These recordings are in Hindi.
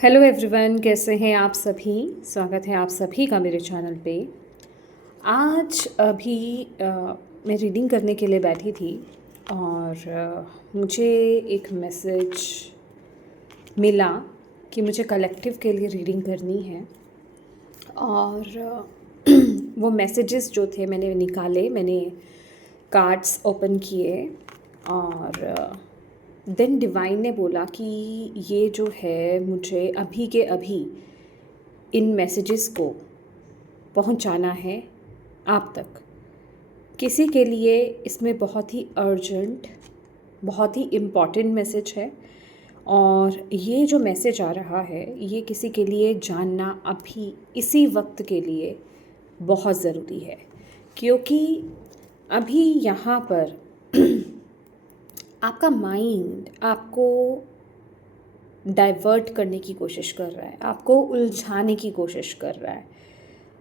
हेलो एवरीवन, कैसे हैं आप सभी। स्वागत है आप सभी का मेरे चैनल पे। आज अभी मैं रीडिंग करने के लिए बैठी थी और मुझे एक मैसेज मिला कि मुझे कलेक्टिव के लिए रीडिंग करनी है। और वो मैसेजेस जो थे मैंने निकाले, मैंने कार्ड्स ओपन किए और देन डिवाइन ने बोला कि ये जो है मुझे अभी के अभी इन मैसेजेस को पहुंचाना है आप तक। किसी के लिए इसमें बहुत ही अर्जेंट, बहुत ही इम्पॉर्टेंट मैसेज है और ये जो मैसेज आ रहा है ये किसी के लिए जानना अभी इसी वक्त के लिए बहुत ज़रूरी है, क्योंकि अभी यहाँ पर आपका माइंड आपको डाइवर्ट करने की कोशिश कर रहा है, आपको उलझाने की कोशिश कर रहा है,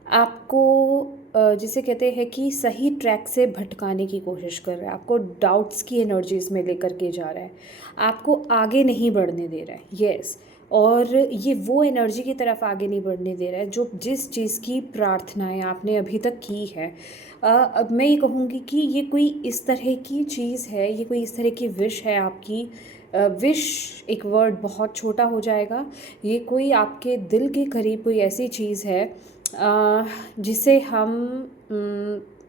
आपको जिसे कहते हैं कि सही ट्रैक से भटकाने की कोशिश कर रहा है, आपको डाउट्स की एनर्जीज में लेकर के जा रहा है, आपको आगे नहीं बढ़ने दे रहा है। यस, और ये वो एनर्जी की तरफ आगे नहीं बढ़ने दे रहा है जो जिस चीज़ की प्रार्थनाएं आपने अभी तक की है। अब मैं ये कहूँगी कि ये कोई इस तरह की चीज़ है, ये कोई इस तरह की विश है आपकी। विश एक वर्ड बहुत छोटा हो जाएगा। ये कोई आपके दिल के करीब कोई ऐसी चीज़ है जिसे हम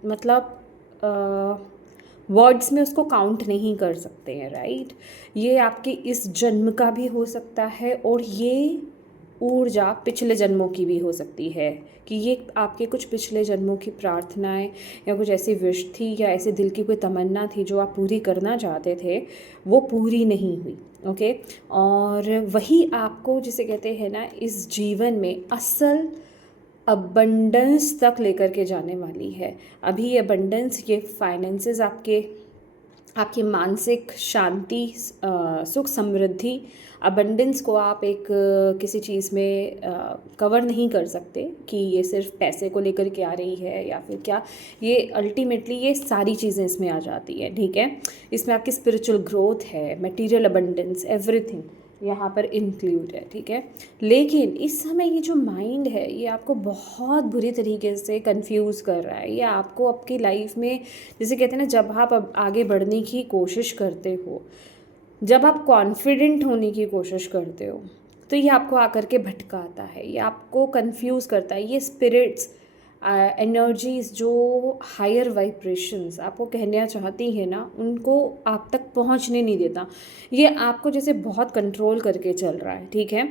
मतलब वर्ड्स में उसको काउंट नहीं कर सकते हैं, राइट। ये आपके इस जन्म का भी हो सकता है और ये ऊर्जा पिछले जन्मों की भी हो सकती है कि ये आपके कुछ पिछले जन्मों की प्रार्थनाएं या कुछ ऐसी विश थी या ऐसे दिल की कोई तमन्ना थी जो आप पूरी करना चाहते थे, वो पूरी नहीं हुई। ओके, और वही आपको जिसे कहते हैं ना इस जीवन में असल अबंडेंस तक लेकर के जाने वाली है। अभी ये अबंडेंस, ये फाइनेंसेस, आपके आपकी मानसिक शांति, सुख समृद्धि, अबंडेंस को आप एक किसी चीज़ में कवर नहीं कर सकते कि ये सिर्फ पैसे को लेकर के आ रही है या फिर क्या। ये अल्टीमेटली ये सारी चीज़ें इसमें आ जाती है, ठीक है। इसमें आपकी स्पिरिचुअल ग्रोथ है, मटेरियल अबंडेंस, एवरीथिंग यहाँ पर इंक्लूड है, ठीक है। लेकिन इस समय ये जो माइंड है ये आपको बहुत बुरी तरीके से कंफ्यूज कर रहा है। ये आपको आपकी लाइफ में, जैसे कहते हैं ना, जब आप अब आगे बढ़ने की कोशिश करते हो, जब आप कॉन्फिडेंट होने की कोशिश करते हो, तो ये आपको आकर के भटकाता है, ये आपको कंफ्यूज करता है। ये स्पिरिट्स, एनर्जीज जो हायर वाइब्रेशंस आपको कहना चाहती है ना, उनको आप तक पहुंचने नहीं देता। ये आपको जैसे बहुत कंट्रोल करके चल रहा है, ठीक है।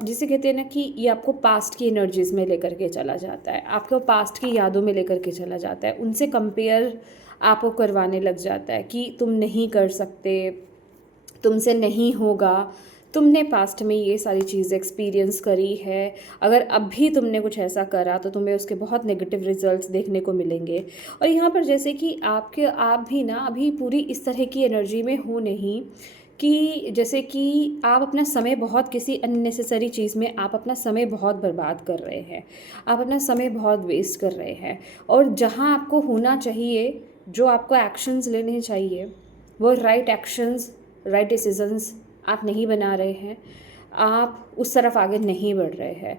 जिसे कहते हैं ना कि ये आपको पास्ट की एनर्जीज में लेकर के चला जाता है, आपको पास्ट की यादों में लेकर के चला जाता है, उनसे कंपेयर आपको करवाने लग जाता है कि तुम नहीं कर सकते, तुमसे नहीं होगा, तुमने पास्ट में ये सारी चीज़ एक्सपीरियंस करी है, अगर अब भी तुमने कुछ ऐसा करा तो तुम्हें उसके बहुत नेगेटिव रिजल्ट्स देखने को मिलेंगे। और यहाँ पर जैसे कि आप भी ना अभी पूरी इस तरह की एनर्जी में हो नहीं कि जैसे कि आप अपना समय बहुत किसी अननेसेसरी चीज़ में आप अपना समय बहुत बर्बाद कर रहे हैं, आप अपना समय बहुत वेस्ट कर रहे हैं। और जहाँ आपको होना चाहिए, जो आपको एक्शंस लेने चाहिए, वो राइट एक्शंस, राइट डिसीजंस आप नहीं बना रहे हैं, आप उस तरफ आगे नहीं बढ़ रहे हैं।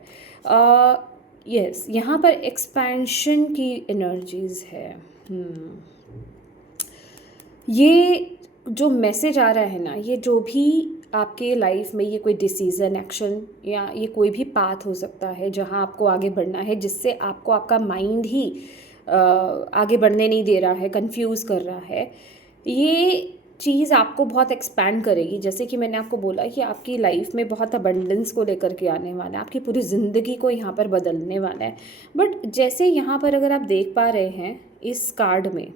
यस, यहाँ पर एक्सपेंशन की एनर्जीज है। ये जो मैसेज आ रहा है ना, ये जो भी आपके लाइफ में ये कोई डिसीज़न, एक्शन या ये कोई भी पाथ हो सकता है जहाँ आपको आगे बढ़ना है, जिससे आपको आपका माइंड ही आगे बढ़ने नहीं दे रहा है, कंफ्यूज कर रहा है, ये चीज़ आपको बहुत एक्सपैंड करेगी। जैसे कि मैंने आपको बोला कि आपकी लाइफ में बहुत अबंडेंस को लेकर के आने वाला है, आपकी पूरी ज़िंदगी को यहाँ पर बदलने वाला है। बट जैसे यहाँ पर अगर आप देख पा रहे हैं इस कार्ड में,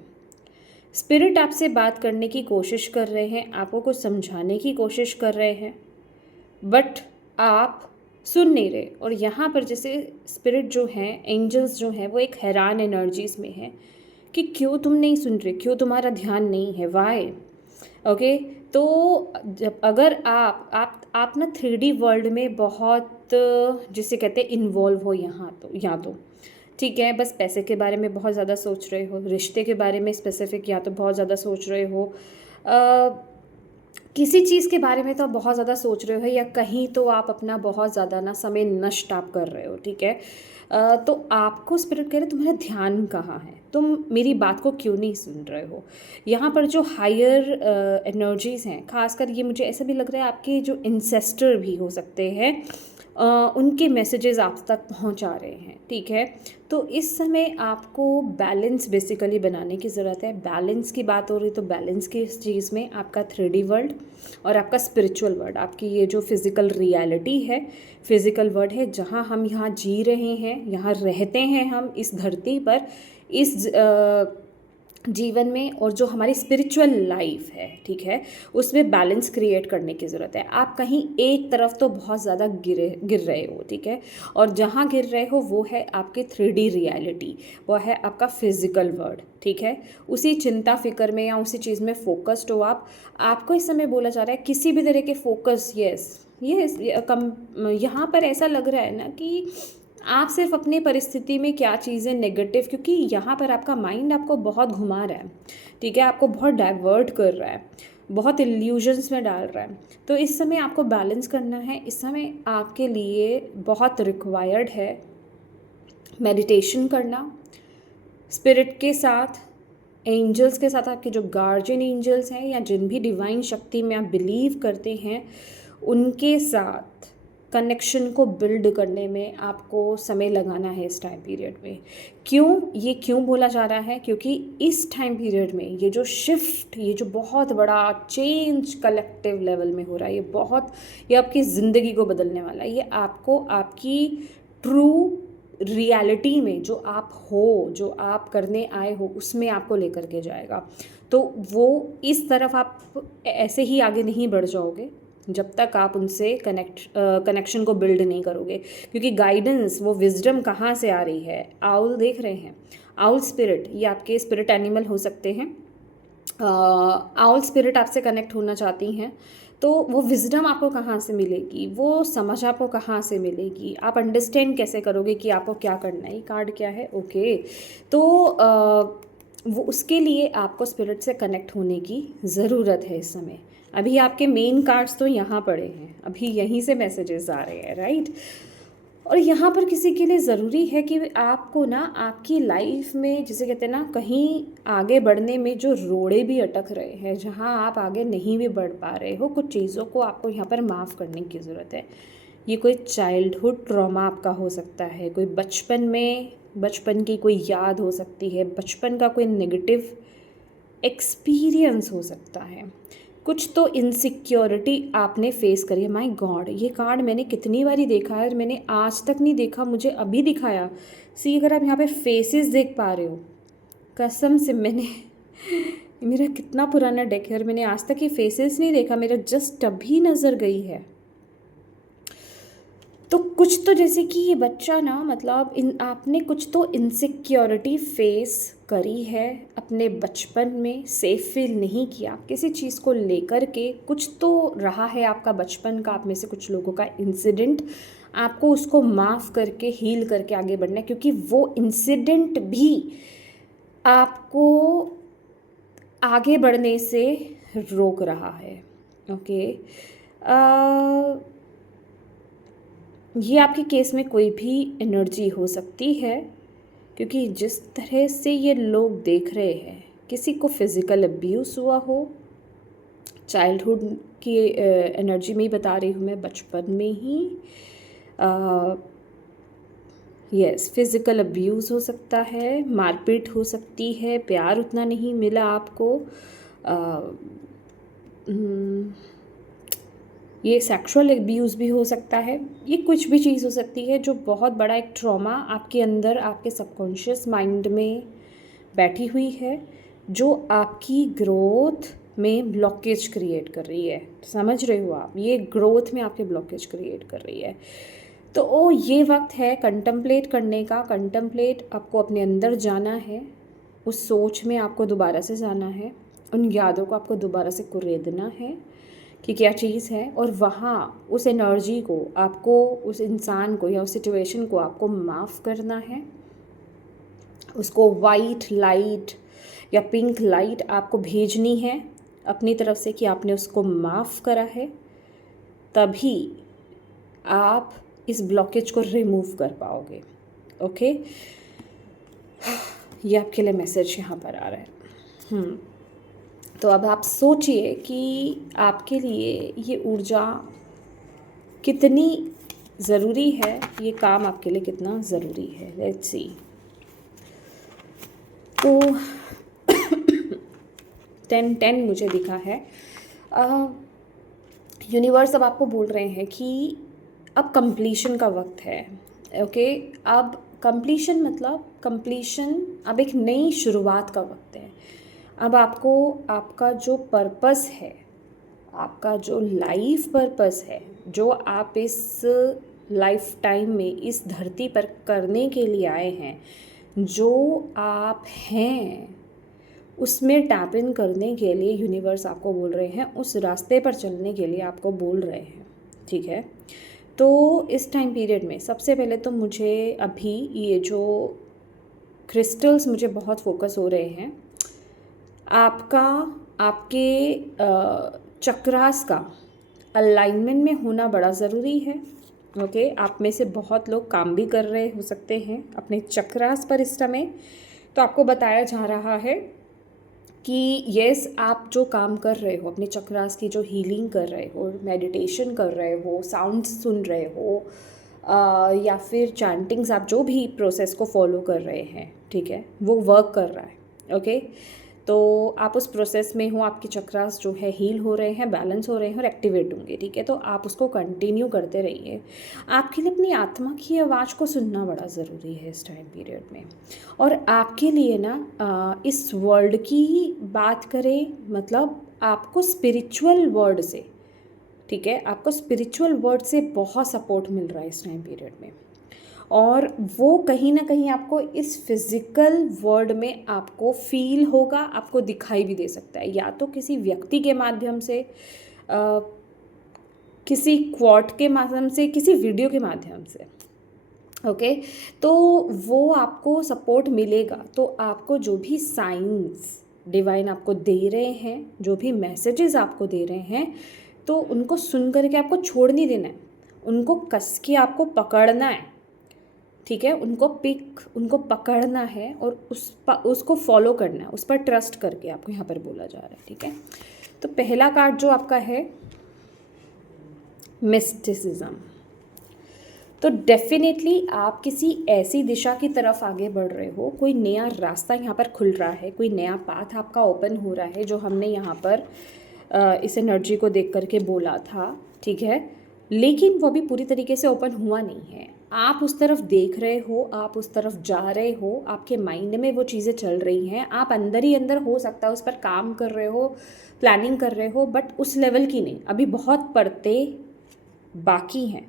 स्पिरिट आपसे बात करने की कोशिश कर रहे हैं, आपको कुछ समझाने की कोशिश कर रहे हैं, बट आप सुन नहीं रहे। और यहाँ पर जैसे स्पिरिट जो हैं, एंजल्स जो हैं, वो एक हैरान एनर्जीज में है कि क्यों तुम नहीं सुन रहे, क्यों तुम्हारा ध्यान नहीं है, वाई। ओके, तो जब अगर आप ना 3D वर्ल्ड में बहुत जिसे कहते हैं इन्वॉल्व हो यहाँ, तो या तो ठीक है, बस पैसे के बारे में बहुत ज़्यादा सोच रहे हो, रिश्ते के बारे में स्पेसिफिक या तो बहुत ज़्यादा सोच रहे हो, किसी चीज़ के बारे में तो आप बहुत ज़्यादा सोच रहे हो या कहीं तो आप अपना बहुत ज़्यादा ना समय नष्ट आप कर रहे हो, ठीक है। तो आपको स्पिरिट कह रहे तुम्हारा ध्यान कहाँ है, तुम मेरी बात को क्यों नहीं सुन रहे हो। यहाँ पर जो हायर एनर्जीज़ हैं, खासकर ये मुझे ऐसा भी लग रहा है आपके जो इंसेस्टर भी हो सकते हैं, उनके मैसेजेस आप तक पहुंचा रहे हैं, ठीक है। तो इस समय आपको बैलेंस बेसिकली बनाने की ज़रूरत है। बैलेंस की बात हो रही तो बैलेंस की इस चीज़ में आपका 3D वर्ल्ड और आपका स्पिरिचुअल वर्ल्ड, आपकी ये जो फिज़िकल रियलिटी है, फिज़िकल वर्ल्ड है, जहाँ हम यहाँ जी रहे हैं, यहाँ रहते हैं हम इस धरती पर, इस जीवन में, और जो हमारी स्पिरिचुअल लाइफ है, ठीक है, उसमें बैलेंस क्रिएट करने की ज़रूरत है। आप कहीं एक तरफ तो बहुत ज़्यादा गिर रहे हो, ठीक है, और जहाँ गिर रहे हो वो है आपकी 3D रियलिटी, वो है आपका फिज़िकल वर्ल्ड, ठीक है। उसी चिंता फिक्र में या उसी चीज़ में फोकस्ड हो आप। आपको इस समय बोला जा रहा है किसी भी तरह के फोकस, यस यहाँ पर ऐसा लग रहा है ना कि आप सिर्फ अपनी परिस्थिति में क्या चीज़ें नेगेटिव, क्योंकि यहाँ पर आपका माइंड आपको बहुत घुमा रहा है, ठीक है, आपको बहुत डाइवर्ट कर रहा है, बहुत इल्यूजन्स में डाल रहा है। तो इस समय आपको बैलेंस करना है। इस समय आपके लिए बहुत रिक्वायर्ड है मेडिटेशन करना, स्पिरिट के साथ, एंजल्स के साथ, आपके जो गार्जियन एंजल्स हैं या जिन भी डिवाइन शक्ति में आप बिलीव करते हैं उनके साथ कनेक्शन को बिल्ड करने में आपको समय लगाना है इस टाइम पीरियड में। क्यों बोला जा रहा है, क्योंकि इस टाइम पीरियड में ये जो शिफ्ट, ये जो बहुत बड़ा चेंज कलेक्टिव लेवल में हो रहा है, ये आपकी ज़िंदगी को बदलने वाला है। ये आपको आपकी ट्रू रियलिटी में जो आप हो, जो आप करने आए हो, उसमें आपको लेकर के जाएगा। तो वो इस तरफ आप ऐसे ही आगे नहीं बढ़ जाओगे जब तक आप उनसे कनेक्शन को बिल्ड नहीं करोगे, क्योंकि गाइडेंस, वो विजडम कहाँ से आ रही है। आउल देख रहे हैं, आउल स्पिरिट, ये आपके स्पिरिट एनिमल हो सकते हैं। आउल स्पिरिट आपसे कनेक्ट होना चाहती हैं, तो वो विजडम आपको कहाँ से मिलेगी, वो समझ आपको कहाँ से मिलेगी, आप अंडरस्टैंड कैसे करोगे कि आपको क्या करना है। ये कार्ड क्या है, ओके। तो वो उसके लिए आपको स्पिरिट से कनेक्ट होने की ज़रूरत है इस समय। अभी आपके मेन कार्ड्स तो यहाँ पड़े हैं, अभी यहीं से मैसेजेस आ रहे हैं, राइट। और यहाँ पर किसी के लिए ज़रूरी है कि आपको ना आपकी लाइफ में, जिसे कहते हैं ना, कहीं आगे बढ़ने में जो रोड़े भी अटक रहे हैं, जहाँ आप आगे नहीं भी बढ़ पा रहे हो, कुछ चीज़ों को आपको यहाँ पर माफ़ करने की ज़रूरत है। ये कोई चाइल्डहुड ट्रॉमा आपका हो सकता है, कोई बचपन की कोई याद हो सकती है, बचपन का कोई नेगेटिव एक्सपीरियंस हो सकता है, कुछ तो इनसिक्योरिटी आपने फेस करी है। माय गॉड, ये कार्ड मैंने कितनी बारी देखा है और मैंने आज तक नहीं देखा, मुझे अभी दिखाया। सी, अगर आप यहाँ पे फेसेस देख पा रहे हो, कसम से मैंने मेरा कितना पुराना डेक है और मैंने आज तक ये फेसेस नहीं देखा, मेरा जस्ट अभी नज़र गई है। तो कुछ तो, जैसे कि ये बच्चा ना, मतलब आपने कुछ तो इनसिक्योरिटी फेस करी है अपने बचपन में, सेफ फील नहीं किया किसी चीज़ को लेकर के, कुछ तो रहा है आपका बचपन का, आप में से कुछ लोगों का इंसिडेंट, आपको उसको माफ़ करके हील करके आगे बढ़ना है, क्योंकि वो इंसिडेंट भी आपको आगे बढ़ने से रोक रहा है, ओके। ये आपके केस में कोई भी एनर्जी हो सकती है, क्योंकि जिस तरह से ये लोग देख रहे हैं, किसी को फिज़िकल अब्यूज़ हुआ हो, चाइल्डहुड की एनर्जी में ही बता रही हूँ मैं, बचपन में ही यस, फिज़िकल अब्यूज़ हो सकता है, मारपीट हो सकती है, प्यार उतना नहीं मिला आपको, ये सेक्सुअल एब्यूज़ भी हो सकता है, ये कुछ भी चीज़ हो सकती है जो बहुत बड़ा एक ट्रॉमा आपके अंदर, आपके सबकॉन्शियस माइंड में बैठी हुई है, जो आपकी ग्रोथ में ब्लॉकेज क्रिएट कर रही है। समझ रहे हो आप, ये ग्रोथ में आपके ब्लॉकेज क्रिएट कर रही है। तो ये वक्त है कंटम्पलेट करने का। कंटम्पलेट, आपको अपने अंदर जाना है, उस सोच में आपको दोबारा से जाना है, उन यादों को आपको दोबारा से कुरेदना है कि क्या चीज़ है, और वहाँ उस एनर्जी को आपको, उस इंसान को या उस सिचुएशन को आपको माफ़ करना है। उसको वाइट लाइट या पिंक लाइट आपको भेजनी है अपनी तरफ से कि आपने उसको माफ़ करा है, तभी आप इस ब्लॉकेज को रिमूव कर पाओगे। ओके, ये आपके लिए मैसेज यहाँ पर आ रहा है। तो अब आप सोचिए कि आपके लिए ये ऊर्जा कितनी ज़रूरी है, ये काम आपके लिए कितना ज़रूरी है। Let's see. तो 10 मुझे दिखा है। यूनिवर्स अब आपको बोल रहे हैं कि अब कंप्लीशन का वक्त है। ओके, अब कंप्लीशन मतलब कंप्लीशन, अब एक नई शुरुआत का वक्त है। अब आपको आपका जो पर्पस है, आपका जो लाइफ पर्पस है, जो आप इस लाइफ टाइम में इस धरती पर करने के लिए आए हैं, जो आप हैं, उसमें टैप इन करने के लिए यूनिवर्स आपको बोल रहे हैं, उस रास्ते पर चलने के लिए आपको बोल रहे हैं। ठीक है, तो इस टाइम पीरियड में सबसे पहले तो मुझे अभी ये जो क्रिस्टल्स मुझे बहुत फोकस हो रहे हैं, आपके चक्रास का अलाइनमेंट में होना बड़ा ज़रूरी है। ओके, आप में से बहुत लोग काम भी कर रहे हो सकते हैं अपने चक्रास पर इस समय। तो आपको बताया जा रहा है कि यस, आप जो काम कर रहे हो, अपने चक्रास की जो हीलिंग कर रहे हो, मेडिटेशन कर रहे हो, साउंड्स सुन रहे हो, या फिर चैंटिंग्स, आप जो भी प्रोसेस को फॉलो कर रहे हैं, ठीक है, वो वर्क कर रहा है। ओके, तो आप उस प्रोसेस में हो, आपके चक्रास जो है हील हो रहे हैं, बैलेंस हो रहे हैं और एक्टिवेट होंगे। ठीक है, तो आप उसको कंटिन्यू करते रहिए। आपके लिए अपनी आत्मा की आवाज़ को सुनना बड़ा ज़रूरी है इस टाइम पीरियड में। और आपके लिए ना इस वर्ल्ड की बात करें, मतलब आपको स्पिरिचुअल वर्ल्ड से, ठीक है, आपको स्पिरिचुअल वर्ल्ड से बहुत सपोर्ट मिल रहा है इस टाइम पीरियड में। और वो कहीं ना कहीं आपको इस फिज़िकल वर्ल्ड में आपको फील होगा, आपको दिखाई भी दे सकता है, या तो किसी व्यक्ति के माध्यम से, किसी क्वार्ट के माध्यम से, किसी वीडियो के माध्यम से। ओके, तो वो आपको सपोर्ट मिलेगा। तो आपको जो भी साइंस डिवाइन आपको दे रहे हैं, जो भी मैसेजेस आपको दे रहे हैं, तो उनको सुन करके आपको छोड़ नहीं देना है, उनको कस के आपको पकड़ना है। ठीक है, उनको पकड़ना है और उसको फॉलो करना है, उस पर ट्रस्ट करके आपको यहाँ पर बोला जा रहा है। ठीक है, तो पहला कार्ड जो आपका है मिस्टिसिज्म। तो डेफिनेटली आप किसी ऐसी दिशा की तरफ आगे बढ़ रहे हो, कोई नया रास्ता यहाँ पर खुल रहा है, कोई नया पाथ आपका ओपन हो रहा है, जो हमने यहाँ पर इस एनर्जी को देख करके बोला था। ठीक है, लेकिन वो भी पूरी तरीके से ओपन हुआ नहीं है। आप उस तरफ देख रहे हो, आप उस तरफ जा रहे हो, आपके माइंड में वो चीज़ें चल रही हैं, आप अंदर ही अंदर हो सकता है उस पर काम कर रहे हो, प्लानिंग कर रहे हो, बट उस लेवल की नहीं, अभी बहुत परतें बाकी हैं,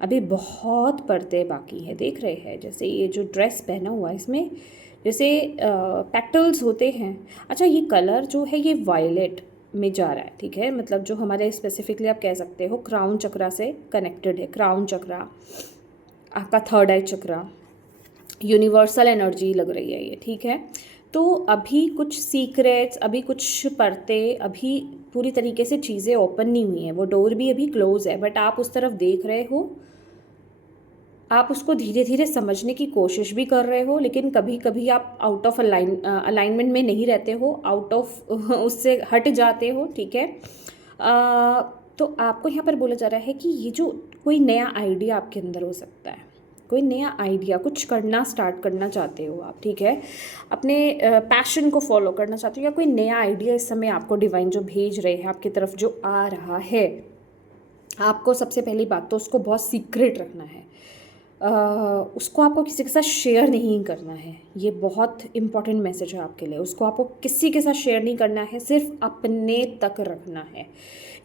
अभी बहुत परतें बाकी हैं। देख रहे हैं जैसे ये जो ड्रेस पहना हुआ है, इसमें जैसे पेटल्स होते हैं। अच्छा, ये कलर जो है ये वायलेट में जा रहा है। ठीक है, मतलब जो हमारे स्पेसिफिकली आप कह सकते हो क्राउन चक्रा से कनेक्टेड है। क्राउन चक्रा आपका थर्ड आई चक्रा, यूनिवर्सल एनर्जी लग रही है ये। ठीक है, तो अभी कुछ सीक्रेट्स, अभी कुछ परतें, अभी पूरी तरीके से चीज़ें ओपन नहीं हुई हैं, वो डोर भी अभी क्लोज है, बट आप उस तरफ देख रहे हो, आप उसको धीरे धीरे समझने की कोशिश भी कर रहे हो, लेकिन कभी कभी आप आउट ऑफ अलाइनमेंट में नहीं रहते हो, आउट ऑफ उससे हट जाते हो। ठीक है, तो आपको यहाँ पर बोला जा रहा है कि ये जो कोई नया आइडिया आपके अंदर हो सकता है, कोई नया आइडिया, कुछ करना स्टार्ट करना चाहते हो आप। ठीक है, अपने पैशन को फॉलो करना चाहते हो, या कोई नया आइडिया इस समय आपको डिवाइन जो भेज रहे हैं आपकी तरफ जो आ रहा है, आपको सबसे पहली बात तो उसको बहुत सीक्रेट रखना है। उसको आपको किसी के साथ शेयर नहीं करना है। ये बहुत इंपॉर्टेंट मैसेज है आपके लिए। उसको आपको किसी के साथ शेयर नहीं करना है, सिर्फ अपने तक रखना है।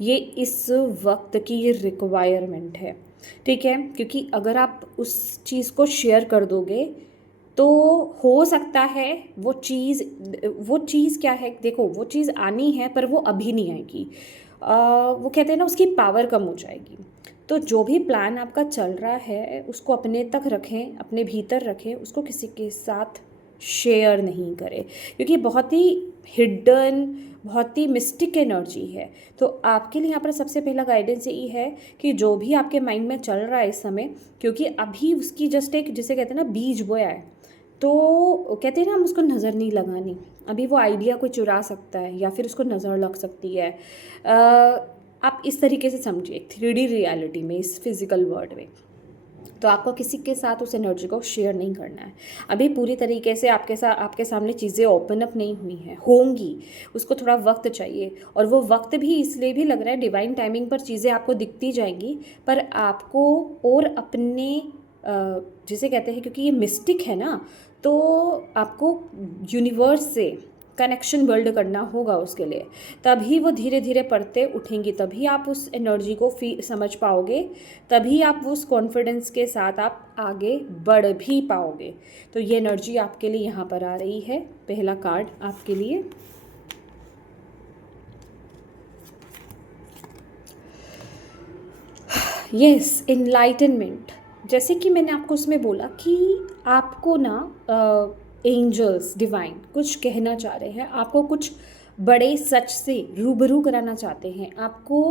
ये इस वक्त की रिक्वायरमेंट है। ठीक है, क्योंकि अगर आप उस चीज़ को शेयर कर दोगे तो हो सकता है वो चीज़ क्या है, देखो वो चीज़ आनी है पर वो अभी नहीं आएगी। वो कहते हैं ना, उसकी पावर कम हो जाएगी। तो जो भी प्लान आपका चल रहा है उसको अपने तक रखें, अपने भीतर रखें, उसको किसी के साथ शेयर नहीं करें, क्योंकि बहुत ही हिडन, बहुत ही मिस्टिक एनर्जी है। तो आपके लिए यहाँ पर सबसे पहला गाइडेंस यही है कि जो भी आपके माइंड में चल रहा है इस समय, क्योंकि अभी उसकी जस्ट एक, जिसे कहते हैं ना, बीज बोया है, तो कहते हैं ना हम उसको नज़र नहीं लगानी। अभी वो आइडिया कोई चुरा सकता है या फिर उसको नज़र लग सकती है। आप इस तरीके से समझिए 3D रियलिटी में, इस फिज़िकल वर्ल्ड में। तो आपको किसी के साथ उस एनर्जी को शेयर नहीं करना है। अभी पूरी तरीके से आपके सामने चीज़ें ओपन अप नहीं हुई हैं, होंगी, उसको थोड़ा वक्त चाहिए। और वो वक्त भी इसलिए भी लग रहा है, डिवाइन टाइमिंग पर चीज़ें आपको दिखती जाएंगी, पर आपको और अपने जिसे कहते हैं, क्योंकि ये मिस्टिक है ना, तो आपको यूनिवर्स से कनेक्शन बिल्ड करना होगा उसके लिए। तभी वो धीरे धीरे पढ़ते उठेंगी, तभी आप उस एनर्जी को समझ पाओगे, तभी आप उस कॉन्फिडेंस के साथ आप आगे बढ़ भी पाओगे। तो ये एनर्जी आपके लिए यहाँ पर आ रही है। पहला कार्ड आपके लिए, यस, इनलाइटनमेंट। जैसे कि मैंने आपको उसमें बोला कि आपको ना एंजल्स, डिवाइन कुछ कहना चाह रहे हैं, आपको कुछ बड़े सच से रूबरू कराना चाहते हैं। आपको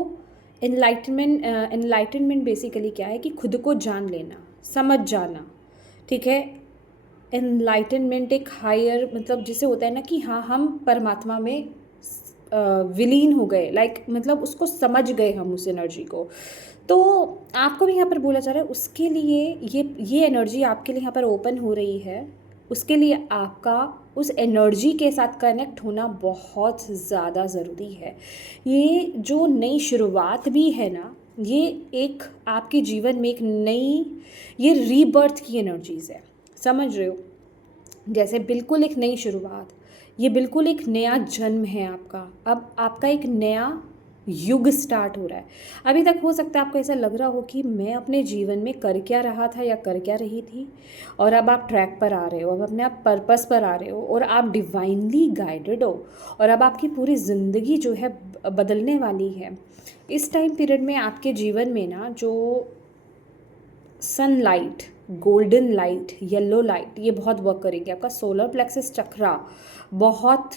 एनलाइटनमेंट बेसिकली क्या है कि खुद को जान लेना, समझ जाना, ठीक है। एनलाइटनमेंट एक हायर, मतलब जिसे होता है ना कि हाँ, हम परमात्मा में विलीन हो गए, लाइक मतलब उसको समझ गए हम, उस एनर्जी को। तो आपको भी यहाँ पर बोला जा रहा है, उसके लिए ये एनर्जी आपके लिए यहाँ पर ओपन हो रही है। उसके लिए आपका उस एनर्जी के साथ कनेक्ट होना बहुत ज़्यादा ज़रूरी है। ये जो नई शुरुआत भी है ना, ये एक आपके जीवन में एक नई, ये रीबर्थ की एनर्जीज़ है, समझ रहे हो? जैसे बिल्कुल एक नई शुरुआत, ये बिल्कुल एक नया जन्म है आपका। अब आपका एक नया युग स्टार्ट हो रहा है। अभी तक हो सकता है आपको ऐसा लग रहा हो कि मैं अपने जीवन में कर क्या रहा था या कर क्या रही थी, और अब आप ट्रैक पर आ रहे हो, अब अपने आप पर्पस पर आ रहे हो, और आप डिवाइनली गाइडेड हो, और अब आपकी पूरी ज़िंदगी जो है बदलने वाली है। इस टाइम पीरियड में आपके जीवन में ना, जो sunlight, golden light, yellow light, ये बहुत वर्क करेंगे। आपका सोलर प्लेक्सस चक्रा बहुत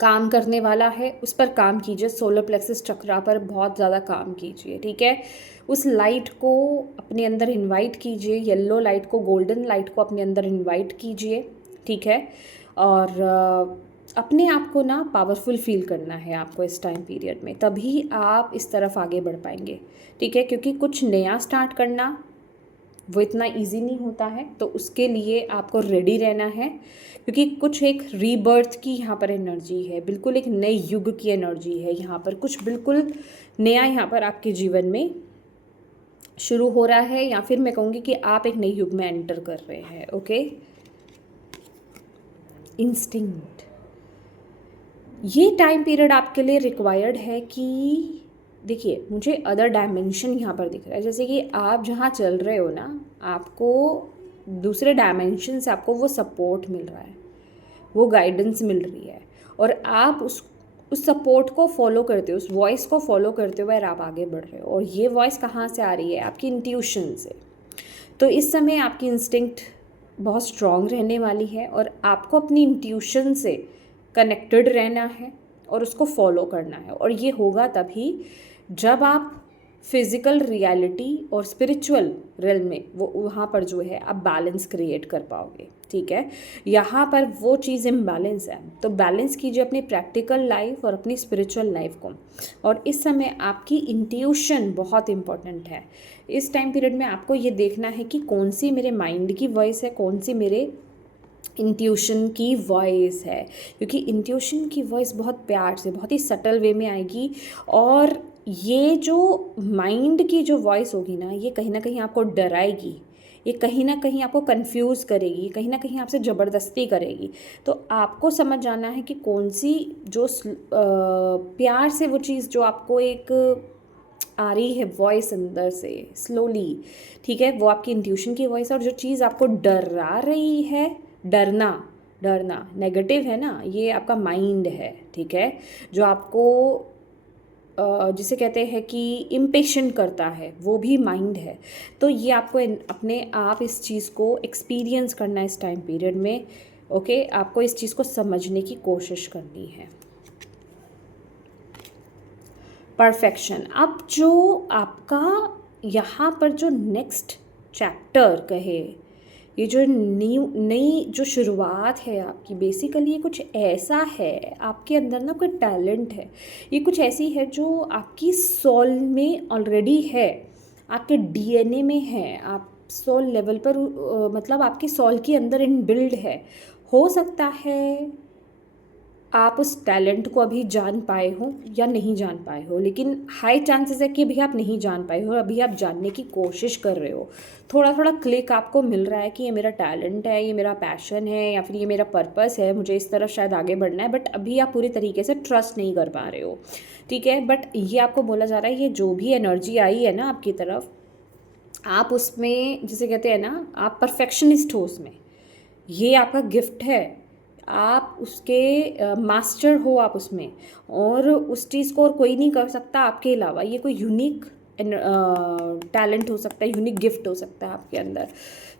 काम करने वाला है, उस पर काम कीजिए। सोलर प्लेक्सस चक्रा पर बहुत ज़्यादा काम कीजिए, ठीक है। उस लाइट को अपने अंदर इनवाइट कीजिए, येलो लाइट को, गोल्डन लाइट को अपने अंदर इनवाइट कीजिए, ठीक है। और अपने आप को ना पावरफुल फील करना है आपको इस टाइम पीरियड में, तभी आप इस तरफ आगे बढ़ पाएंगे, ठीक है। क्योंकि कुछ नया स्टार्ट करना वो इतना इजी नहीं होता है, तो उसके लिए आपको रेडी रहना है, क्योंकि कुछ एक रीबर्थ की यहाँ पर एनर्जी है, बिल्कुल एक नए युग की एनर्जी है यहाँ पर। कुछ बिल्कुल नया यहाँ पर आपके जीवन में शुरू हो रहा है, या फिर मैं कहूँगी कि आप एक नए युग में एंटर कर रहे हैं, ओके। इंस्टिंक्ट, ये टाइम पीरियड आपके लिए रिक्वायर्ड है कि देखिए, मुझे अदर डायमेंशन यहाँ पर दिख रहा है, जैसे कि आप जहाँ चल रहे हो ना, आपको दूसरे डायमेंशन से आपको वो सपोर्ट मिल रहा है, वो गाइडेंस मिल रही है, और आप उस सपोर्ट को फॉलो करते हो, उस वॉइस को फॉलो करते हुए आप आगे बढ़ रहे हो। और ये वॉइस कहाँ से आ रही है? आपकी इंट्यूशन से। तो इस समय आपकी इंस्टिंक्ट बहुत स्ट्रॉन्ग रहने वाली है, और आपको अपनी इंट्यूशन से कनेक्टेड रहना है और उसको फॉलो करना है। और ये होगा तभी जब आप फिज़िकल रियलिटी और स्पिरिचुअल रियल में वो वहाँ पर जो है आप बैलेंस क्रिएट कर पाओगे, ठीक है। यहाँ पर वो चीज़ इम्बैलेंस है, तो बैलेंस कीजिए अपनी प्रैक्टिकल लाइफ और अपनी स्पिरिचुअल लाइफ को। और इस समय आपकी इंट्यूशन बहुत इम्पॉर्टेंट है। इस टाइम पीरियड में आपको ये देखना है कि कौन सी मेरे माइंड की वॉइस है, कौन सी मेरे इंट्यूशन की वॉइस है, क्योंकि इंट्यूशन की वॉइस बहुत प्यार से, बहुत ही सटल वे में आएगी। और ये जो माइंड की जो वॉइस होगी ना, ये कहीं ना कहीं आपको डराएगी, ये कहीं ना कहीं आपको कंफ्यूज करेगी, कहीं ना कहीं आपसे ज़बरदस्ती करेगी। तो आपको समझ जाना है कि कौन सी जो प्यार से वो चीज़ जो आपको एक आ रही है वॉइस अंदर से स्लोली, ठीक है, वो आपकी इंट्यूशन की वॉइस है। और जो चीज़ आपको डरा रही है, डरना नेगेटिव है ना, ये आपका माइंड है, ठीक है, जो आपको जिसे कहते हैं कि इम्पेशेंट करता है, वो भी माइंड है। तो ये आपको अपने आप इस चीज़ को एक्सपीरियंस करना है इस टाइम पीरियड में, ओके, आपको इस चीज़ को समझने की कोशिश करनी है। परफेक्शन। अब जो आपका यहाँ पर जो नेक्स्ट चैप्टर कहे, ये जो नई जो शुरुआत है आपकी, बेसिकली ये कुछ ऐसा है आपके अंदर ना, कोई टैलेंट है, ये कुछ ऐसी है जो आपकी सोल में ऑलरेडी है, आपके डीएनए में है, आप सोल लेवल पर मतलब आपके सोल के अंदर इनबिल्ड है। हो सकता है आप उस टैलेंट को अभी जान पाए हो या नहीं जान पाए हो, लेकिन हाई चांसेस है कि अभी आप नहीं जान पाए हो, अभी आप जानने की कोशिश कर रहे हो। थोड़ा थोड़ा क्लिक आपको मिल रहा है कि ये मेरा टैलेंट है, ये मेरा पैशन है, या फिर ये मेरा पर्पस है, मुझे इस तरफ शायद आगे बढ़ना है, बट अभी आप पूरी तरीके से ट्रस्ट नहीं कर पा रहे हो, ठीक है। बट ये आपको बोला जा रहा है, ये जो भी एनर्जी आई है ना आपकी तरफ, आप उसमें जिसे कहते हैं ना, आप परफेक्शनिस्ट हो उसमें, ये आपका गिफ्ट है, आप उसके मास्टर हो आप उसमें, और उस चीज़ को और कोई नहीं कर सकता आपके अलावा। ये कोई यूनिक टैलेंट हो सकता है, यूनिक गिफ्ट हो सकता है आपके अंदर।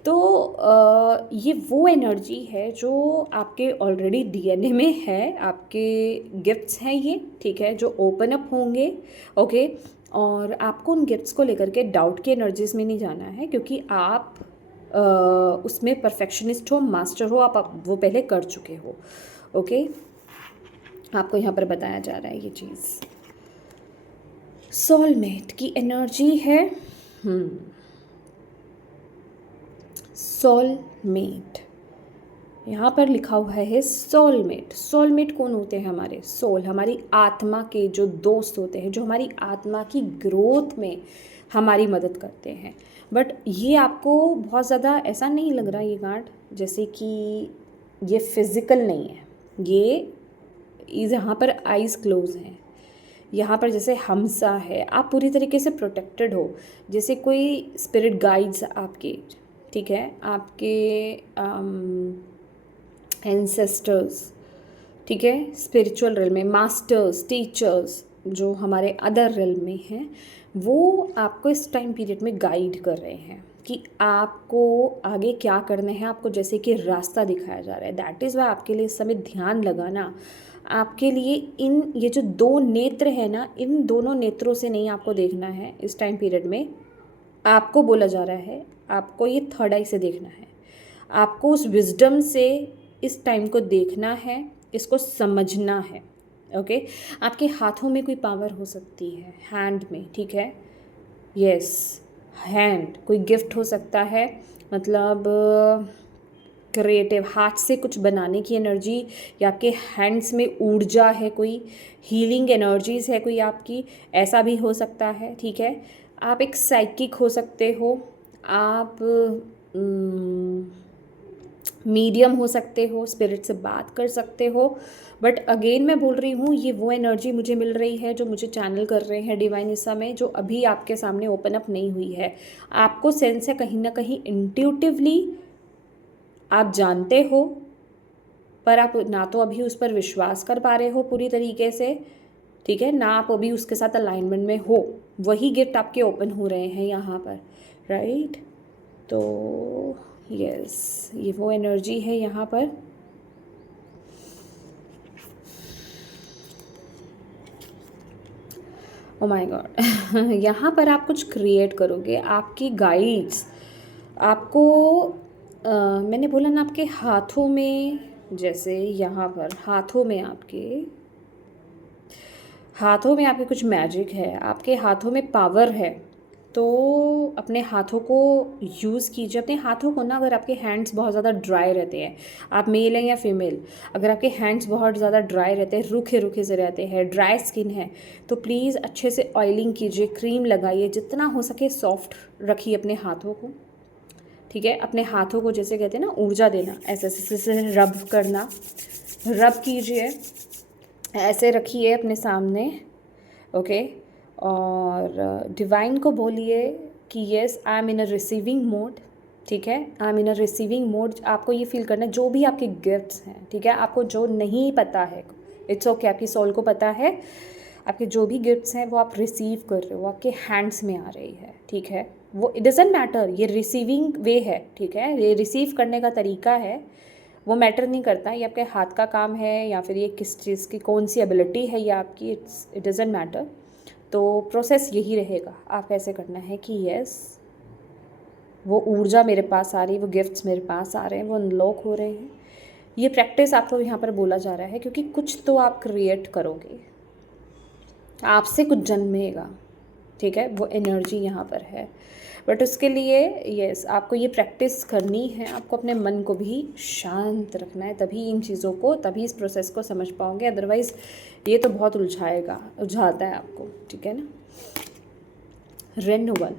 तो ये वो एनर्जी है जो आपके ऑलरेडी डीएनए में है, आपके गिफ्ट्स हैं ये, ठीक है, जो ओपन अप होंगे। ओके, और आपको उन गिफ्ट्स को लेकर के डाउट की एनर्जीज में नहीं जाना है, क्योंकि आप उसमें परफेक्शनिस्ट हो, मास्टर हो, आप वो पहले कर चुके हो। ओके, आपको यहाँ पर बताया जा रहा है ये चीज़। सोलमेट की एनर्जी है, सोलमेट यहाँ पर लिखा हुआ है सोलमेट। सोलमेट कौन होते हैं? हमारे सोल, हमारी आत्मा के जो दोस्त होते हैं, जो हमारी आत्मा की ग्रोथ में हमारी मदद करते हैं। बट ये आपको बहुत ज़्यादा ऐसा नहीं लग रहा ये कार्ड, जैसे कि ये फिज़िकल नहीं है, ये यहाँ पर आइज़ क्लोज हैं, यहाँ पर जैसे हमसा है, आप पूरी तरीके से प्रोटेक्टेड हो, जैसे कोई स्पिरिट गाइड्स आपके, ठीक है, आपके एंसेस्टर्स, ठीक है, स्पिरिचुअल रियल में मास्टर्स, टीचर्स जो हमारे अदर रियल में हैं, वो आपको इस टाइम पीरियड में गाइड कर रहे हैं कि आपको आगे क्या करना है, आपको जैसे कि रास्ता दिखाया जा रहा है। दैट इज़ वाई आपके लिए इस समय ध्यान लगाना, आपके लिए इन ये जो दो नेत्र है ना, इन दोनों नेत्रों से नहीं आपको देखना है इस टाइम पीरियड में। आपको बोला जा रहा है, आपको ये थर्ड आई से देखना है, आपको उस विजडम से इस टाइम को देखना है, इसको समझना है। ओके, आपके हाथों में कोई पावर हो सकती है, हैंड में, ठीक है, यस, हैंड, कोई गिफ्ट हो सकता है, मतलब क्रिएटिव, हाथ से कुछ बनाने की एनर्जी, या आपके हैंड्स में ऊर्जा है, कोई हीलिंग एनर्जीज है कोई आपकी, ऐसा भी हो सकता है, ठीक है। आप एक साइकिक हो सकते हो, आप मीडियम हो सकते हो, स्पिरिट से बात कर सकते हो। बट अगेन मैं बोल रही हूँ, ये वो एनर्जी मुझे मिल रही है जो मुझे चैनल कर रहे हैं डिवाइन इस समय, जो अभी आपके सामने ओपन अप नहीं हुई है। आपको सेंस है कहीं ना कहीं इंट्यूटिवली आप जानते हो, पर आप ना तो अभी उस पर विश्वास कर पा रहे हो पूरी तरीके से, ठीक है, ना आप अभी उसके साथ अलाइनमेंट में हो। वही गिफ्ट आपके ओपन हो रहे हैं यहाँ पर, राइट। तो यस, ये वो एनर्जी है यहाँ पर। ओ माय गॉड यहाँ पर आप कुछ क्रिएट करोगे, आपकी गाइड्स आपको मैंने बोला ना, आपके हाथों में, जैसे यहाँ पर हाथों में आपके कुछ मैजिक है, आपके हाथों में पावर है। तो अपने हाथों को यूज़ कीजिए, अपने हाथों को ना, अगर आपके हैंड्स बहुत ज़्यादा ड्राई रहते हैं, आप मेल हैं या फीमेल, अगर आपके हैंड्स बहुत ज़्यादा ड्राई रहते हैं, रूखे रूखे से रहते हैं, ड्राई स्किन है, तो प्लीज़ अच्छे से ऑयलिंग कीजिए, क्रीम लगाइए, जितना हो सके सॉफ्ट रखिए अपने हाथों को, ठीक है। अपने हाथों को जैसे कहते हैं ना, ऊर्जा देना, ऐसे ऐसे रब करना, रब कीजिए, ऐसे रखिए अपने सामने, ओके। और डिवाइन को बोलिए कि yes, I am in a receiving mode, ठीक है, I am in a receiving mode. आपको ये फील करना है, जो भी आपके गिफ्ट्स हैं, ठीक है, आपको जो नहीं पता है, इट्स ओके, आपकी सोल को पता है, आपके जो भी गिफ्ट्स हैं वो आप रिसीव कर रहे हो, आपके हैंड्स में आ रही है, ठीक है। वो इट डजेंट मैटर, ये रिसीविंग वे है, ठीक है, ये रिसीव करने का तरीका है, वो मैटर नहीं करता ये आपके हाथ का काम है या फिर ये किस चीज़ की कौन सी एबिलिटी है ये आपकी, इट डजेंट मैटर। तो प्रोसेस यही रहेगा, आप ऐसे करना है कि यस वो ऊर्जा मेरे पास आ रही है, वो गिफ्ट्स मेरे पास आ रहे हैं, वो अनलॉक हो रहे हैं। ये प्रैक्टिस आपको यहाँ पर बोला जा रहा है क्योंकि कुछ तो आप क्रिएट करोगे, आपसे कुछ जन्मेगा, ठीक है, वो एनर्जी यहाँ पर है। बट उसके लिए यस आपको ये प्रैक्टिस करनी है, आपको अपने मन को भी शांत रखना है, तभी इन चीज़ों को, तभी इस प्रोसेस को समझ पाओगे। अदरवाइज़ ये तो बहुत उलझाता है आपको, ठीक है ना। रिन्यूअल,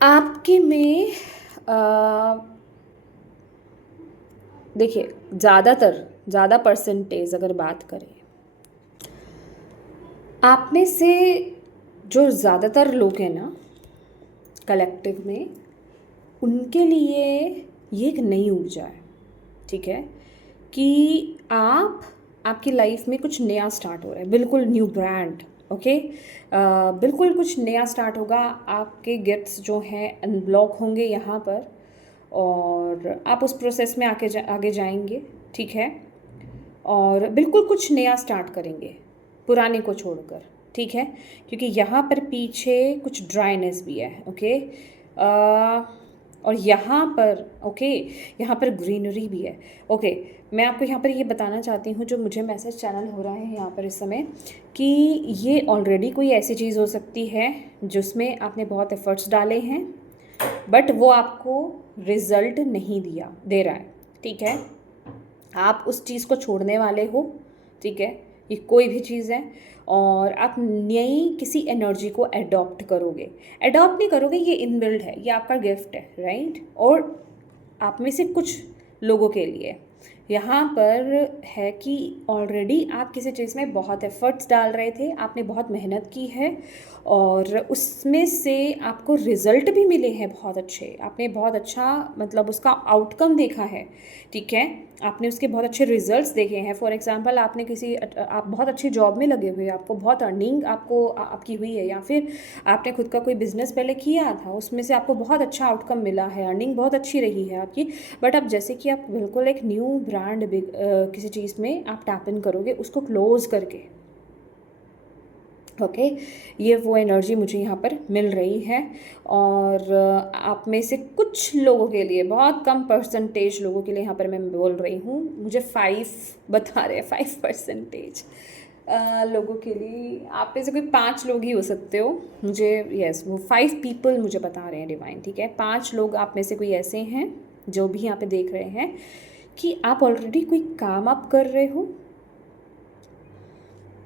आपके में देखिए ज़्यादा परसेंटेज अगर बात करें, आप में से जो ज़्यादातर लोग हैं ना कलेक्टिव में, उनके लिए ये एक नई ऊर्जा है, ठीक है, कि आपकी लाइफ में कुछ नया स्टार्ट हो रहा है, बिल्कुल न्यू ब्रांड, ओके। बिल्कुल कुछ नया स्टार्ट होगा, आपके गिफ्ट्स जो हैं अनब्लॉक होंगे यहाँ पर, और आप उस प्रोसेस में आगे जाएंगे, ठीक है, और बिल्कुल कुछ नया स्टार्ट करेंगे पुराने को छोड़कर, ठीक है, क्योंकि यहाँ पर पीछे कुछ ड्राइनेस भी है, ओके। और यहाँ पर यहाँ पर ग्रीनरी भी है, ओके। मैं आपको यहाँ पर ये बताना चाहती हूँ, जो मुझे मैसेज चैनल हो रहा है यहाँ पर इस समय, कि ये ऑलरेडी कोई ऐसी चीज़ हो सकती है जिसमें आपने बहुत एफर्ट्स डाले हैं बट वो आपको रिज़ल्ट नहीं दे रहा है, ठीक है। आप उस चीज़ को छोड़ने वाले हो, ठीक है, ये कोई भी चीज़ है, और आप नई किसी एनर्जी को अडॉप्ट नहीं करोगे, ये इनबिल्ड है, ये आपका गिफ्ट है, राइट। और आप में से कुछ लोगों के लिए यहाँ पर है कि ऑलरेडी आप किसी चीज़ में बहुत एफर्ट्स डाल रहे थे, आपने बहुत मेहनत की है और उसमें से आपको रिज़ल्ट भी मिले हैं बहुत अच्छे, आपने बहुत अच्छा मतलब उसका आउटकम देखा है, ठीक है, आपने उसके बहुत अच्छे रिजल्ट्स देखे हैं। फॉर एग्जांपल आप बहुत अच्छी जॉब में लगे हुए, आपको बहुत अर्निंग आपकी हुई है, या फिर आपने खुद का कोई बिजनेस पहले किया था, उसमें से आपको बहुत अच्छा आउटकम मिला है, अर्निंग बहुत अच्छी रही है आपकी। बट अब जैसे कि आप बिल्कुल एक न्यू ब्रांड किसी चीज़ में आप टैप इन करोगे उसको क्लोज करके, ओके, ये वो एनर्जी मुझे यहाँ पर मिल रही है। और आप में से कुछ लोगों के लिए, बहुत कम परसेंटेज लोगों के लिए यहाँ पर मैं बोल रही हूँ, मुझे 5 बता रहे हैं, 5% लोगों के लिए, आप में से कोई 5 लोग ही हो सकते हो, मुझे यस वो 5 पीपल मुझे बता रहे हैं डिवाइन, ठीक है। 5 लोग आप में से कोई ऐसे हैं जो भी यहाँ पे देख रहे हैं कि आप ऑलरेडी कोई काम आप कर रहे हो,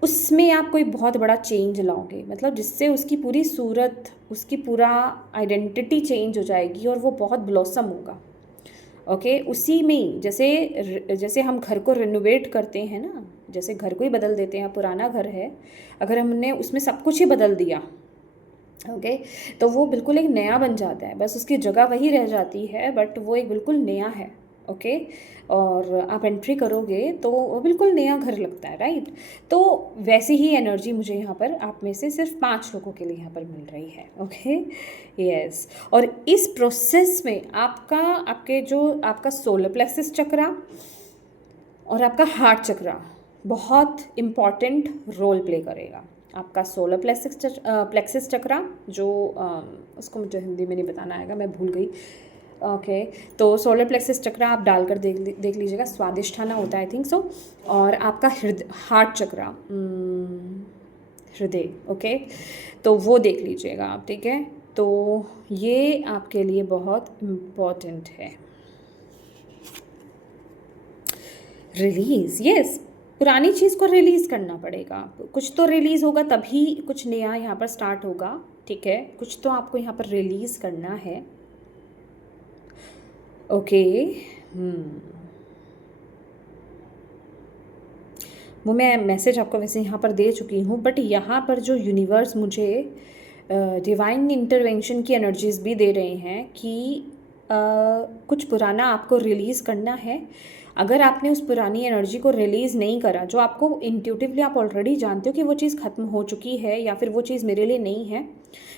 उसमें आप कोई बहुत बड़ा चेंज लाओगे, मतलब जिससे उसकी पूरी सूरत, उसकी पूरा आइडेंटिटी चेंज हो जाएगी और वो बहुत ब्लॉसम होगा, ओके। उसी में जैसे हम घर को रिनोवेट करते हैं ना, जैसे घर को ही बदल देते हैं, पुराना घर है, अगर हमने उसमें सब कुछ ही बदल दिया, ओके, तो वो बिल्कुल एक नया बन जाता है, बस उसकी जगह वही रह जाती है बट वो एक बिल्कुल नया है, ओके। और आप एंट्री करोगे तो वो बिल्कुल नया घर लगता है, राइट। तो वैसी ही एनर्जी मुझे यहाँ पर आप में से सिर्फ 5 लोगों के लिए यहाँ पर मिल रही है, ओके, यस। और इस प्रोसेस में आपका सोलर प्लेक्सस चक्रा और आपका हार्ट चक्रा बहुत इम्पॉर्टेंट रोल प्ले करेगा। आपका सोलर प्लेक्सस चक्रा जो उसको मुझे हिंदी में नहीं बताना आएगा, मैं भूल गई, ओके। तो सोलर प्लेक्सस चक्रा आप डालकर देख लीजिएगा, स्वादिष्ठाना होता है आई थिंक सो। और आपका हार्ट चक्रा, हृदय, ओके, तो वो देख लीजिएगा आप, ठीक है। तो ये आपके लिए बहुत इम्पॉर्टेंट है। रिलीज़, यस, पुरानी चीज़ को रिलीज़ करना पड़ेगा, कुछ तो रिलीज़ होगा तभी कुछ नया यहाँ पर स्टार्ट होगा, ठीक है, कुछ तो आपको यहाँ पर रिलीज़ करना है, ओके। वो मैं मैसेज आपको वैसे यहाँ पर दे चुकी हूँ, बट यहाँ पर जो यूनिवर्स मुझे डिवाइन इंटरवेंशन की एनर्जीज भी दे रहे हैं कि कुछ पुराना आपको रिलीज़ करना है, अगर आपने उस पुरानी एनर्जी को रिलीज़ नहीं करा, जो आपको इंट्यूटिवली आप ऑलरेडी जानते हो कि वो चीज़ ख़त्म हो चुकी है या फिर वो चीज़ मेरे लिए नहीं है,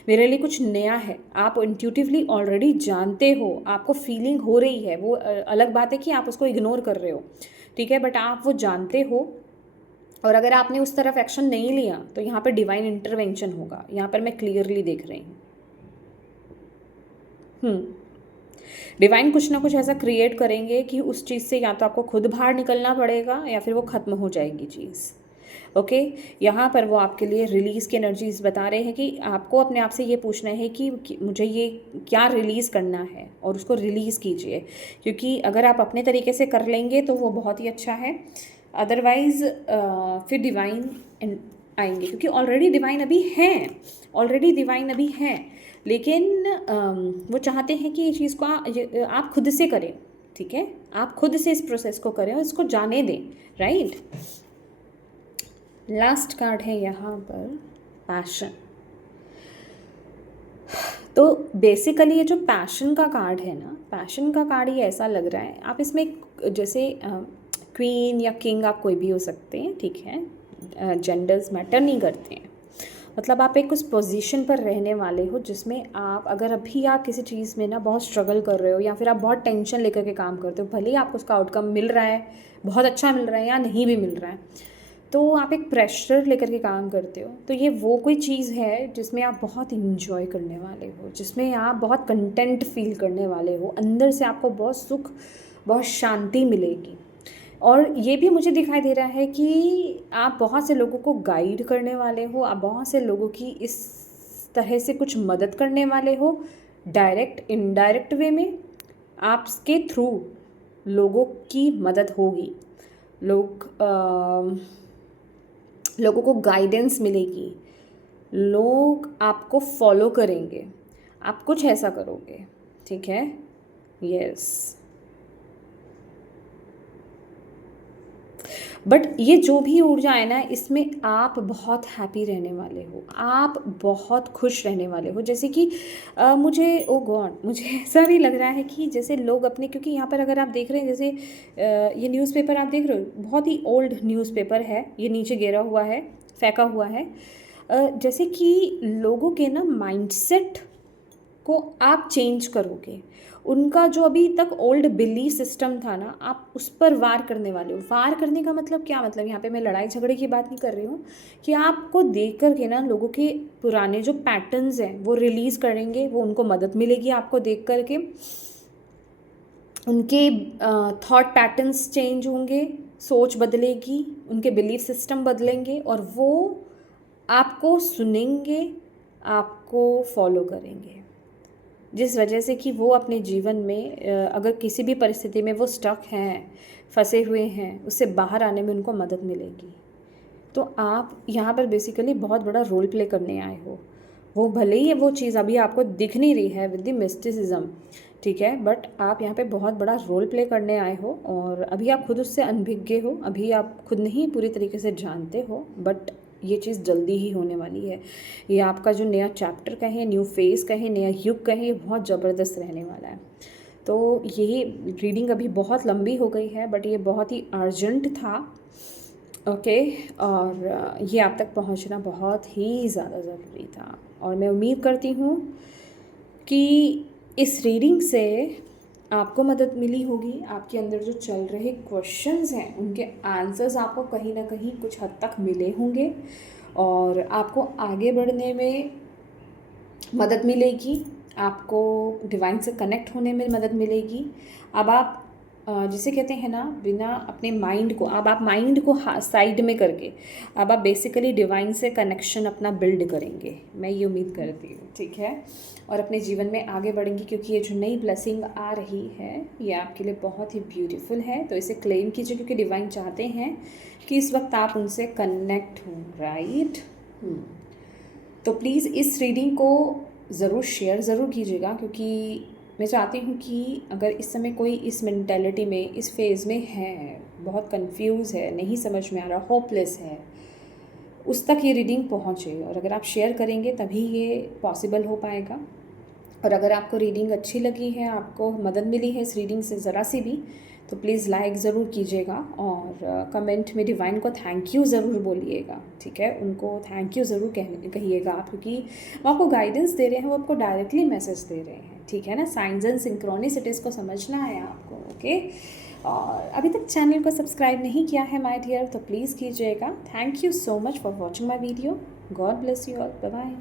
मेरे लिए कुछ नया है, आप इंट्यूटिवली ऑलरेडी जानते हो, आपको फीलिंग हो रही है, वो अलग बात है कि आप उसको इग्नोर कर रहे हो, ठीक है, बट आप वो जानते हो। और अगर आपने उस तरफ एक्शन नहीं लिया तो यहाँ पर डिवाइन इंटरवेंशन होगा, यहाँ पर मैं क्लियरली देख रही हूँ। डिवाइन कुछ ना कुछ ऐसा क्रिएट करेंगे कि उस चीज़ से या तो आपको खुद बाहर निकलना पड़ेगा या फिर वो ख़त्म हो जाएगी चीज़। ओके, यहाँ पर वो आपके लिए रिलीज़ की एनर्जीज बता रहे हैं कि आपको अपने आप से ये पूछना है कि मुझे ये क्या रिलीज़ करना है और उसको रिलीज़ कीजिए, क्योंकि अगर आप अपने तरीके से कर लेंगे तो वो बहुत ही अच्छा है। अदरवाइज़ फिर डिवाइन आएंगे, क्योंकि ऑलरेडी डिवाइन अभी हैं, लेकिन वो चाहते हैं कि ये चीज़ को आप खुद से करें, ठीक है, आप खुद से इस प्रोसेस को करें और इसको जाने दें, राइट। लास्ट कार्ड है यहाँ पर पैशन। तो बेसिकली ये जो पैशन का कार्ड है ना, पैशन का कार्ड ये ऐसा लग रहा है, आप इसमें जैसे क्वीन या किंग आप कोई भी हो सकते हैं, ठीक है, जेंडर्स मैटर नहीं करते हैं, मतलब आप एक उस पोजीशन पर रहने वाले हो जिसमें आप अगर अभी आप किसी चीज़ में ना बहुत स्ट्रगल कर रहे हो या फिर आप बहुत टेंशन लेकर के काम करते हो, भले ही आपको उसका आउटकम मिल रहा है, बहुत अच्छा मिल रहा है या नहीं भी मिल रहा है, तो आप एक प्रेशर लेकर के काम करते हो, तो ये वो कोई चीज़ है जिसमें आप बहुत इंजॉय करने वाले हो, जिसमें आप बहुत कंटेंट फील करने वाले हो, अंदर से आपको बहुत सुख, बहुत शांति मिलेगी। और ये भी मुझे दिखाई दे रहा है कि आप बहुत से लोगों को गाइड करने वाले हो, आप बहुत से लोगों की इस तरह से कुछ मदद करने वाले हो, डायरेक्ट इनडायरेक्ट वे में आपके थ्रू लोगों की मदद होगी, लोगों को गाइडेंस मिलेगी, लोग आपको फॉलो करेंगे, आप कुछ ऐसा करोगे, ठीक है, यस। बट ये जो भी ऊर्जा है ना, इसमें आप बहुत हैप्पी रहने वाले हो, आप बहुत खुश रहने वाले हो, जैसे कि मुझे ओ गॉड मुझे ऐसा भी लग रहा है कि जैसे लोग अपने, क्योंकि यहाँ पर अगर आप देख रहे हैं जैसे ये न्यूज़पेपर आप देख रहे हो, बहुत ही ओल्ड न्यूज़पेपर है, ये नीचे गिरा हुआ है, फेंका हुआ है, जैसे कि लोगों के ना माइंडसेट को आप चेंज करोगे, उनका जो अभी तक ओल्ड बिलीफ सिस्टम था ना, आप उस पर वार करने वाले हो। वार करने का मतलब क्या, मतलब यहाँ पे मैं लड़ाई झगड़े की बात नहीं कर रही हूँ, कि आपको देख कर के ना लोगों के पुराने जो पैटर्न्स हैं वो रिलीज़ करेंगे, वो उनको मदद मिलेगी आपको देख कर के, उनके थॉट पैटर्न्स चेंज होंगे, सोच बदलेगी, उनके बिलीफ सिस्टम बदलेंगे और वो आपको सुनेंगे, आपको फॉलो करेंगे, जिस वजह से कि वो अपने जीवन में अगर किसी भी परिस्थिति में वो स्टक हैं, फंसे हुए हैं, उससे बाहर आने में उनको मदद मिलेगी। तो आप यहाँ पर बेसिकली बहुत बड़ा रोल प्ले करने आए हो, वो भले ही वो चीज़ अभी आपको दिख नहीं रही है विद द मिस्टिसिज्म, ठीक है, बट आप यहाँ पे बहुत बड़ा रोल प्ले करने आए हो और अभी आप खुद उससे अनभिज्ञ हो, अभी आप खुद नहीं पूरी तरीके से जानते हो, बट ये चीज़ जल्दी ही होने वाली है। ये आपका जो नया चैप्टर कहें, न्यू फेज़ कहें, नया युग कहें, ये बहुत ज़बरदस्त रहने वाला है। तो यही रीडिंग अभी बहुत लंबी हो गई है, बट ये बहुत ही अर्जेंट था, ओके, और ये आप तक पहुंचना बहुत ही ज़्यादा ज़रूरी था। और मैं उम्मीद करती हूँ कि इस रीडिंग से आपको मदद मिली होगी, आपके अंदर जो चल रहे क्वेश्चंस हैं उनके आंसर्स आपको कहीं ना कहीं कुछ हद तक मिले होंगे और आपको आगे बढ़ने में मदद मिलेगी, आपको डिवाइन से कनेक्ट होने में मदद मिलेगी। अब आप जिसे कहते हैं ना, बिना अपने माइंड को, अब आप माइंड को साइड में करके अब आप बेसिकली डिवाइन से कनेक्शन अपना बिल्ड करेंगे, मैं ये उम्मीद करती हूँ, ठीक है, और अपने जीवन में आगे बढ़ेंगे, क्योंकि ये जो नई ब्लेसिंग आ रही है ये आपके लिए बहुत ही ब्यूटीफुल है। तो इसे क्लेम कीजिए, क्योंकि डिवाइन चाहते हैं कि इस वक्त आप उनसे कनेक्ट हों, राइट। तो प्लीज़ इस रीडिंग को ज़रूर शेयर ज़रूर कीजिएगा, क्योंकि मैं चाहती हूँ कि अगर इस समय कोई इस मेंटालिटी में, इस फेज़ में है, बहुत कंफ्यूज है, नहीं समझ में आ रहा, होपलेस है, उस तक ये रीडिंग पहुँचे। और अगर आप शेयर करेंगे तभी ये पॉसिबल हो पाएगा। और अगर आपको रीडिंग अच्छी लगी है, आपको मदद मिली है इस रीडिंग से ज़रा सी भी, तो प्लीज़ लाइक ज़रूर कीजिएगा और कमेंट में डिवाइन को थैंक यू ज़रूर बोलिएगा, ठीक है। उनको थैंक यू ज़रूर कहिएगा आप, क्योंकि वो आपको गाइडेंस दे रहे हैं, वो आपको डायरेक्टली मैसेज दे रहे हैं, ठीक है ना। साइंस एंड सिंक्रोनिसिटीज़ को समझना है आपको, ओके। और अभी तक चैनल को सब्सक्राइब नहीं किया है माय डियर, तो प्लीज़ कीजिएगा। Thank you so much for watching my video. God bless you all, bye bye.